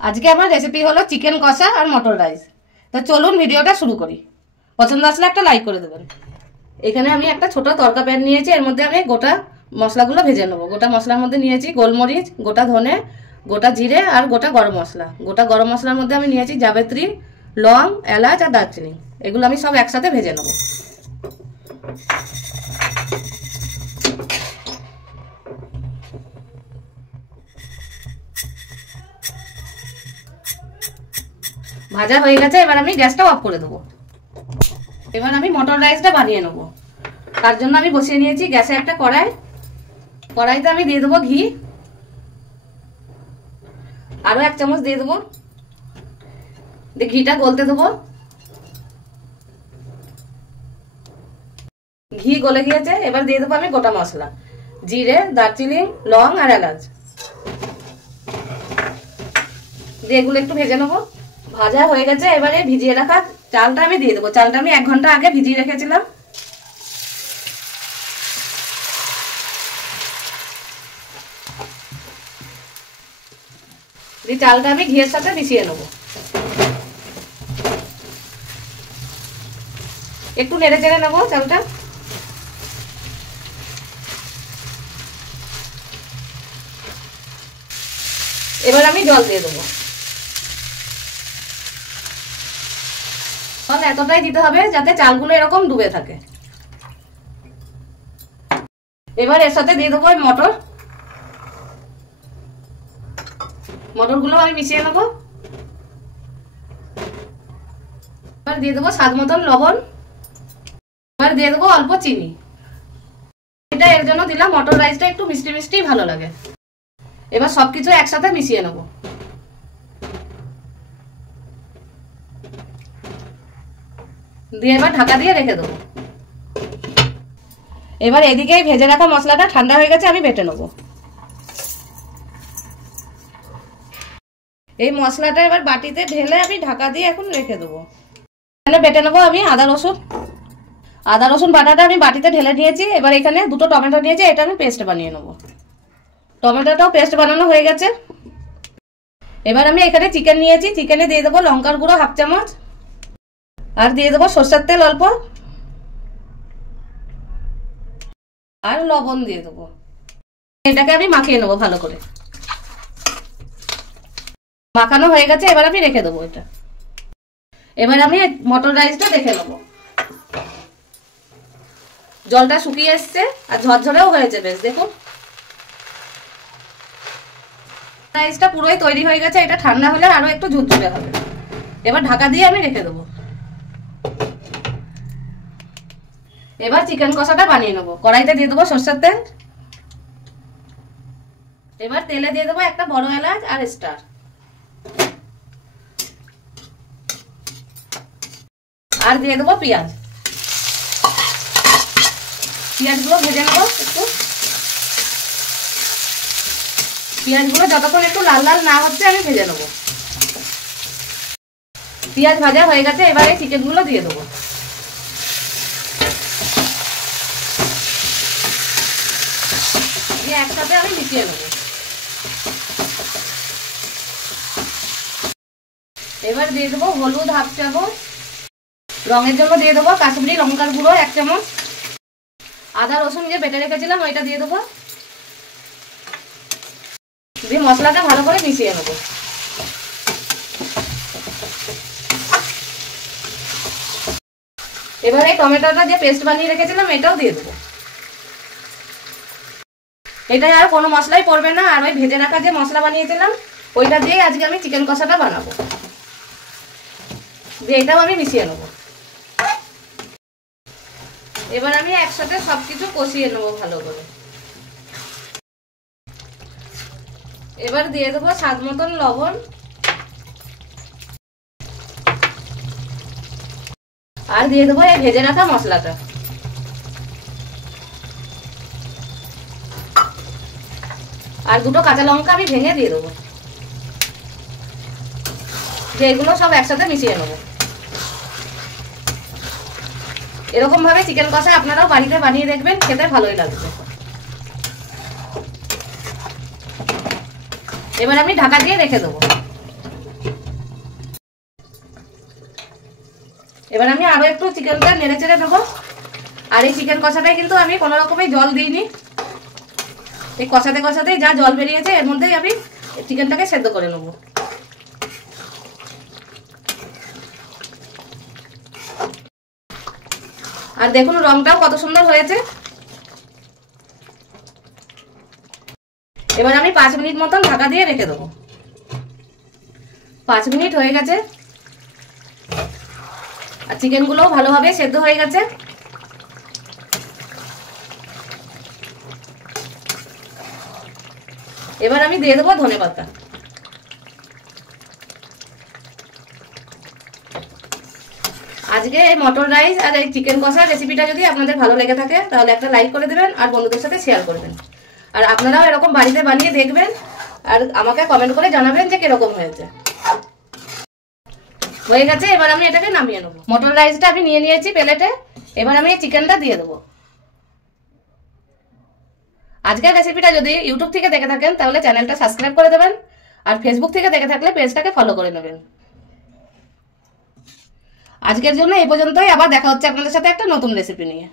আজকে আমার রেসিপি হলো চিকেন কষা আর মটর রাইস। তো চলুন ভিডিওটা শুরু করি। পছন্দ আসলে একটা লাইক করে দেবেন। এখানে আমি একটা ছোট তড়কা প্যান নিয়েছি, এর মধ্যে আমি গোটা মশলাগুলো ভেজে নেবো। গোটা মশলার মধ্যে নিয়েছি গোলমরিচ, গোটা ধনে, গোটা জিরে আর গোটা গরম মশলা। গোটা গরম মশলার মধ্যে আমি নিয়েছি জাবেত্রী, লং, এলাচ আর দারচিনি। এগুলো আমি সব একসাথে ভেজে নেবো। ভাজা হয়ে গেছে, এবার আমি গ্যাসটা অফ করে দেবো। এবার আমি মটর রাইসটা বানিয়ে নেবো। তার জন্য আমি বসিয়ে নিয়েছি গ্যাসে একটা কড়াই। কড়াইতে আমি দিয়ে দেবো ঘি, আরো 1 চামচ দিয়ে দেবো। ঘিটা গলতে দেবো। ঘি গলে গিয়েছে, এবার দিয়ে দেবো আমি গোটা মশলা, জিরে, দারচিনি, লং আর এলাচ দিয়ে এগুলো একটু ভেজে নেবো। ভাজা হয়ে গেছে, এবারে ভিজিয়ে রাখা চালটা আমি দিয়ে দেবো। চালটা আমি 1 ঘন্টা আগে ভিজিয়ে রেখেছিলাম। চালটা আমি ঘিয়ের সাথে মিশিয়ে নেবো। একটু নেড়ে চেড়ে নেবো চালটা। এবার আমি জল দিয়ে দেবো। জল এতটাই দিতে হবে যাতে চালগুলো এরকম ডুবে থাকে। এবার এর সাথে দিয়ে দেবো মটর। মটরগুলো আমি মিশিয়ে নেবো। এবার দিয়ে দেবো স্বাদ মতন লবণ। এবার দিয়ে দেবো অল্প চিনি। এটা এর জন্য দিলাম মটর রাইসটা একটু মিষ্টি মিষ্টি ভালো লাগে। এবার সবকিছু একসাথে মিশিয়ে নেবো। দিয়ে এবার ঢাকা দিয়ে রেখে দেবো। এবার এদিকে ভেজে রাখা মশলাটা ঠান্ডা হয়ে গেছে, আমি বেটে নেবো। এই মশলাটা এবার বাটিতে ঢেলে আমি ঢাকা দিয়ে এখন রেখে দেবো। এখানে বেটে নেবো আমি আদা রসুন বাটাটা আমি বাটিতে ঢেলে নিয়েছি। এবার এখানে 2টো টমেটো নিয়েছি, এটা আমি পেস্ট বানিয়ে নেবো। টমেটোটাও পেস্ট বানানো হয়ে গেছে। এবার আমি এখানে চিকেন নিয়েছি, চিকেনে দিয়ে দেবো লঙ্কার গুঁড়ো 1/2 চামচ আর দিয়ে দেবো সরষের তেল অল্প আর লবণ দিয়ে দেবো। এটাকে আমি মাখিয়ে নেবো ভালো করে। মাখানো হয়ে গেছে, এবার আমি রেখে দেবো এটা। এবার আমি মটর রাইসটা দেখে নেবো। জলটা শুকিয়ে এসছে আর ঝরঝরেও হয়েছে বেশ, দেখুন। রাইসটা পুরোই তৈরি হয়ে গেছে। এটা ঠান্ডা হলে আরো একটু ঝুরঝুরে হবে। এবার ঢাকা দিয়ে আমি রেখে দেবো। এবার চিকেন কষাটা বানিয়ে নেবো। কড়াইতে দিয়ে দেবো সরষের তেল। এবার তেলে দিয়ে দেবো একটা বড় এলাচ আর স্টার। আর দিয়ে দেবো পেঁয়াজ। পেঁয়াজগুলো ভেজে নেবো একটু। পেঁয়াজগুলো যতক্ষণ একটু লাল লাল না হচ্ছে আমি ভেজে নেবো। পেঁয়াজ ভাজা হয়ে গেছে, এবারে চিকেনগুলো দিয়ে দেবো। দিয়ে একসাথে আমি মিশিয়ে নেবো। এবার দিয়ে দেবো হলুদ 1/2 চামচ, রঙের জন্য দিয়ে দেবো কাশ্মীরি লঙ্কার গুঁড়ো 1 চামচ, আদা রসুন যে বেটে রেখেছিলাম ওইটা দিয়ে দেবো। দিয়ে মশলাটা ভালো করে মিশিয়ে নেবো। এবার এই টমেটোটা যে পেস্ট বানিয়ে রেখেছিলাম এটাও দিয়ে দেবো। এটা আর কোনো মশলাই পড়বে না, আর ওই ভেজে রাখা যে মশলা বানিয়েছিলাম ওইটা দিয়ে আজকে আমি চিকেন কষাটা বানাবো। দিয়ে এটাও আমি মিশিয়ে নেবো। এবার আমি একসাথে সবকিছু কষিয়ে নেবো ভালো করে। এবার দিয়ে দেবো স্বাদ মতন লবণ আর দিয়ে দেবো এই ভেজে রাখা মশলাটা। আর 2টো কাঁচা লঙ্কা আমি ভেঙে দিয়ে দেবো। এগুলো সব একসাথে মিশিয়ে নেবো। এরকম ভাবে চিকেন কষা আপনারাও বাড়িতে বানিয়ে দেখবেন, খেতে ভালোই লাগবে। এবার আমি ঢাকা দিয়ে রেখে দেবো। এবার আমি আরো একটু চিকেনটা নেড়ে চেড়ে নেবো। আর এই চিকেন কষাটাই কিন্তু আমি কোনো রকমের জল দিইনি, এই কষাতে কষাতেই যা জল বেরিয়েছে এর মধ্যেই আমি চিকেনটাকে সেদ্ধ করে নেবো। আর দেখুন রংটাও কত সুন্দর হয়েছে। এবার আমি 5 মিনিট মতন ঢাকা দিয়ে রেখে দেবো। 5 মিনিট হয়ে গেছে আর চিকেনগুলোও ভালোভাবে সেদ্ধ হয়ে গেছে। এবার আমি দিয়ে দেবো ধনেপাতা। আজকে এই মটর রাইস আর এই চিকেন কষার রেসিপিটা যদি আপনাদের ভালো লেগে থাকে তাহলে একটা লাইক করে দেবেন আর বন্ধুদের সাথে শেয়ার করবেন। আর আপনারাও এরকম বাড়িতে বানিয়ে দেখবেন আর আমাকে কমেন্ট করে জানাবেন যে কিরকম হয়েছে। হয়ে গেছে, এবার আমি এটাকে নামিয়ে নেবো। মটর রাইসটা আমি নিয়ে নিয়েছি প্লেটে, এবার আমি এই চিকেনটা দিয়ে দেবো। আজকের রেসিপিটা যদি ইউটিউব থেকে দেখে থাকেন তাহলে চ্যানেলটা সাবস্ক্রাইব করে দেবেন আর ফেসবুক থেকে দেখে থাকলে পেজটাকে ফলো করে নেবেন। আজকের জন্য এই পর্যন্তই, আবার দেখা হচ্ছে আপনাদের সাথে একটা নতুন রেসিপি নিয়ে।